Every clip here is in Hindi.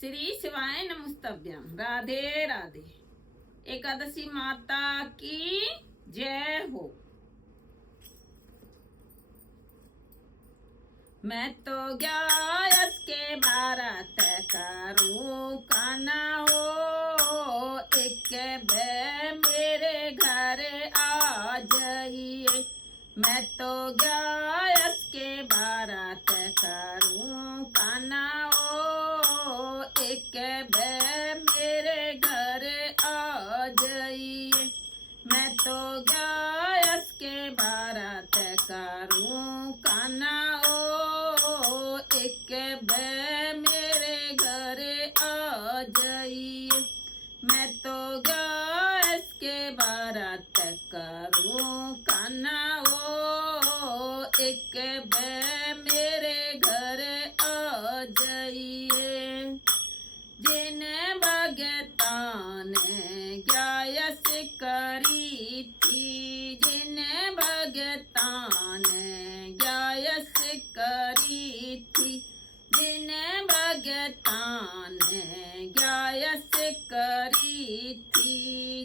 श्री शिवाय नमस्तभ्यम। राधे राधे। एकादशी माता की जय हो। मैं तो गैस के बारात करूं काना हो, एक बे मेरे घर आ जाइए। मैं तो गैस के बारात करूं काना हो, एक बे मेरे घर आ जाइए। मैं तो गैस के बारात करूं काना हो, एक बे मेरे घर आ जाइए। मैं तो गैस के बारात करूं काना हो, एक बे मेरे घर आ जाइए। जिन भगतान गैस करी थी, जिन भगतान गैस करी थी, जिन भगतान गैस करी थी,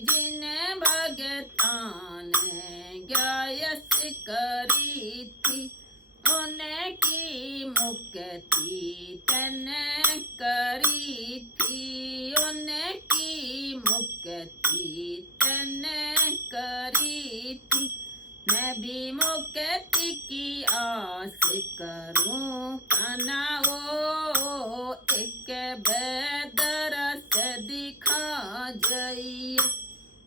जिन भगतान गैस करी थी, उनकी मुक्ति तन करी थी, उनकी मुक्ति तन करी थी। मैं भी मुक्ति की आस करूं काना हो, एक दरस दिखा जाइए।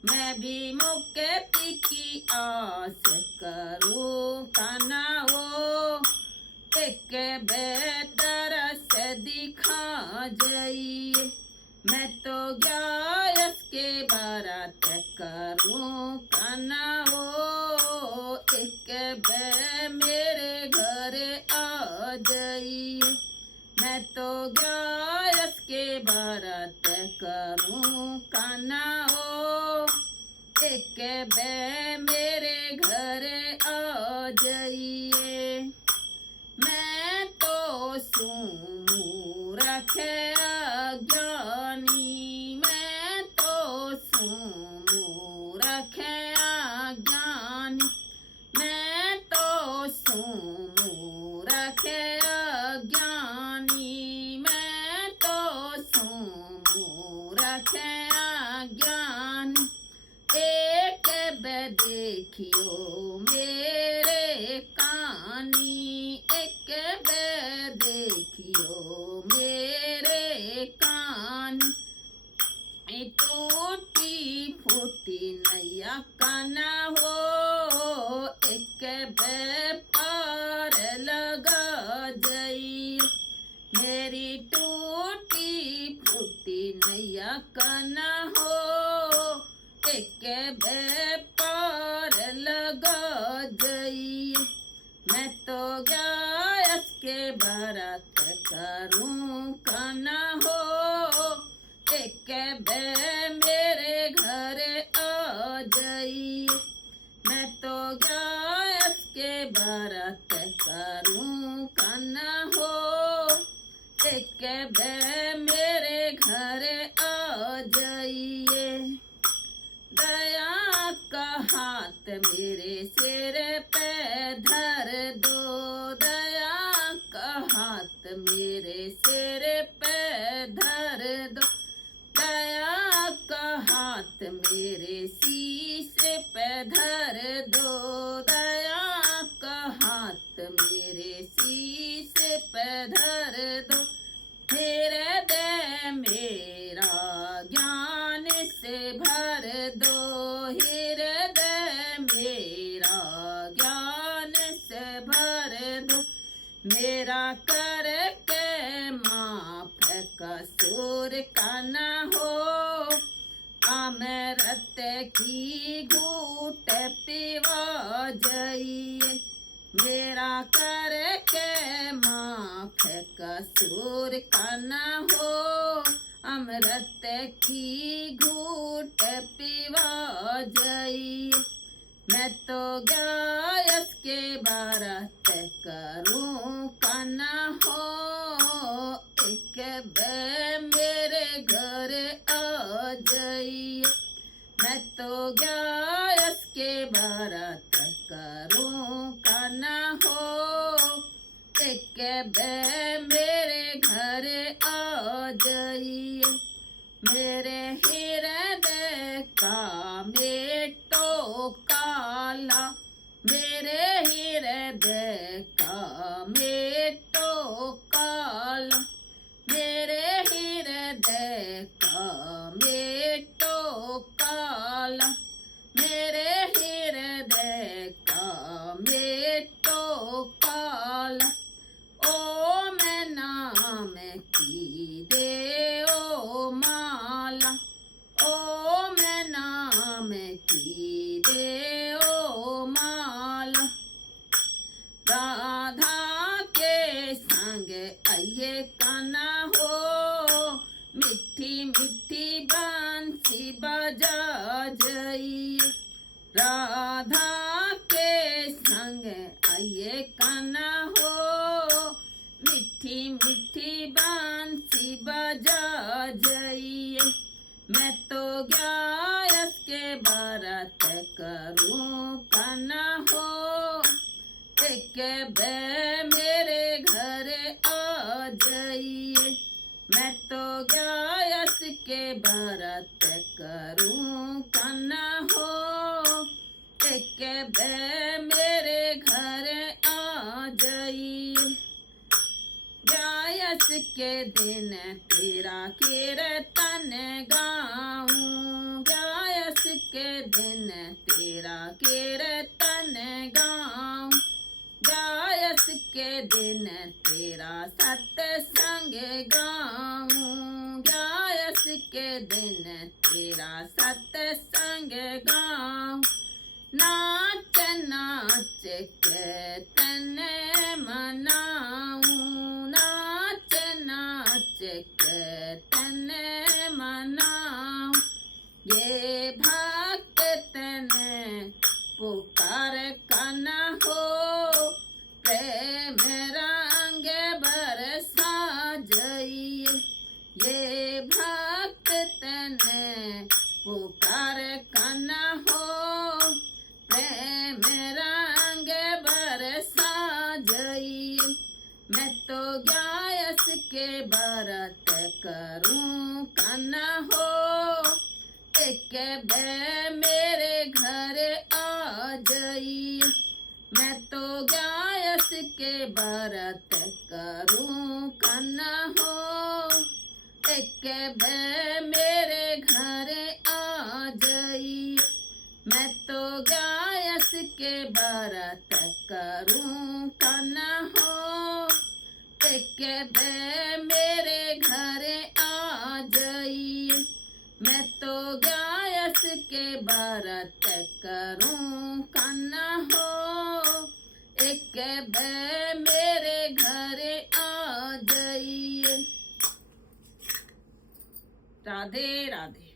मैं भी मुक्ति की आस करूं काना हो, एक दरस दिखा जाइए। मैं तो गैस के बारात करूं काना हो, एक बे मेरे घर आ जाइए। मैं तो गैस के बारात करूं काना हो, एक बे मेरे घर आ जाइए। मैं तो सूरख अज्ञानी, मैं तो सूरख अज्ञानी, मैं तो सूरख अज्ञानी, मैं तो सूरख अज्ञानी। एक बे देखियो मेरे कानी, एक बे देखियो मेरे कानी। टूटी फूटी नैया काना हो, एक बे पार लगा जाइए। मेरी टूटी फूटी नैया काना हो, एक बे पार लगा जाइए। मैं तो गैस के बारात करूं काना हो, एक बे मेरे घर आ जाइए। मैं तो गैस के बारात करूं काना हो, एक बे मेरे घर आ जाइए। दया का हाथ मेरे सिर पे धर दो, दया का हाथ मेरे सिर पे धर दो, दया का हाथ मेरे शीश पे धर दो, दया का हाथ मेरे शीश पे धर दो। हृदय मेरा ज्ञान से भर दो, हृदय मेरा ज्ञान से भर दो। मेरा करके माफ कसूर काना हो, अमृत की घूट पीवा जाइए। मेरा करके माफ कसूर काना हो, अमृत की घूट पीवा जाइए। मैं तो गैस के बारात करूं काना हो, एक बे मेरे घर आ जाइए। मैं तो गैस के बारात करूं का ना हो, एक बे मेरे घर आ जाइए। मेरे हृदय का मेटो काला, मेरे हृदय का मेटो काला, मेरे हृदय का मेटो काला, मेरे हृदय का मेटो काला। ओ मैं नाम की दे ओ माला, ओ मैं नाम की दे ओ माला। राधा के संग आइए कान्हा हो, मिठी मिठी बंसी बजा जाइए। राधा के संग आइए कान्हा हो, मिठी मिठी बंसी बजा जाइए। मैं तो गैस के बारात करूं कान्हा हो, एक बे मेरे घर आ जाइए। मैं तो गैस के बारात करूं कान्हा हो, एक बे मेरे घर आ जाइए। गैस के दिन तेरा कीर्तन गाऊं, गैस के दिन तेरा कीर्तन गाऊं, गैस के दिन तेरा सत्संग गाऊं, गैस के दिन तेरा सत्संग गाऊं। नाच नाच के तने मनाऊं, नाच नाच के तने मनाऊं। ये भक्त तने पुकार कान्हा हो, प्रेम रंग बरसा जाइए। ये भक्त तने पुकार कान्हा हो, प्रेम रंग बरसा जाइए। मैं तो गैस के बारात करूं कान्हा हो, एक बे मेरे घर आ जाइए। मैं तो गैस के बारात करूं कान्हा हो, एक बे मेरे घर आ जाइए। मैं तो गैस के बारात करूं कान्हा हो, एक बे मेरे घर आ जाइए। मैं तो गैस के बारात करूं कान्हा हो, एक बे मेरे घर आ जाइए। राधे राधे।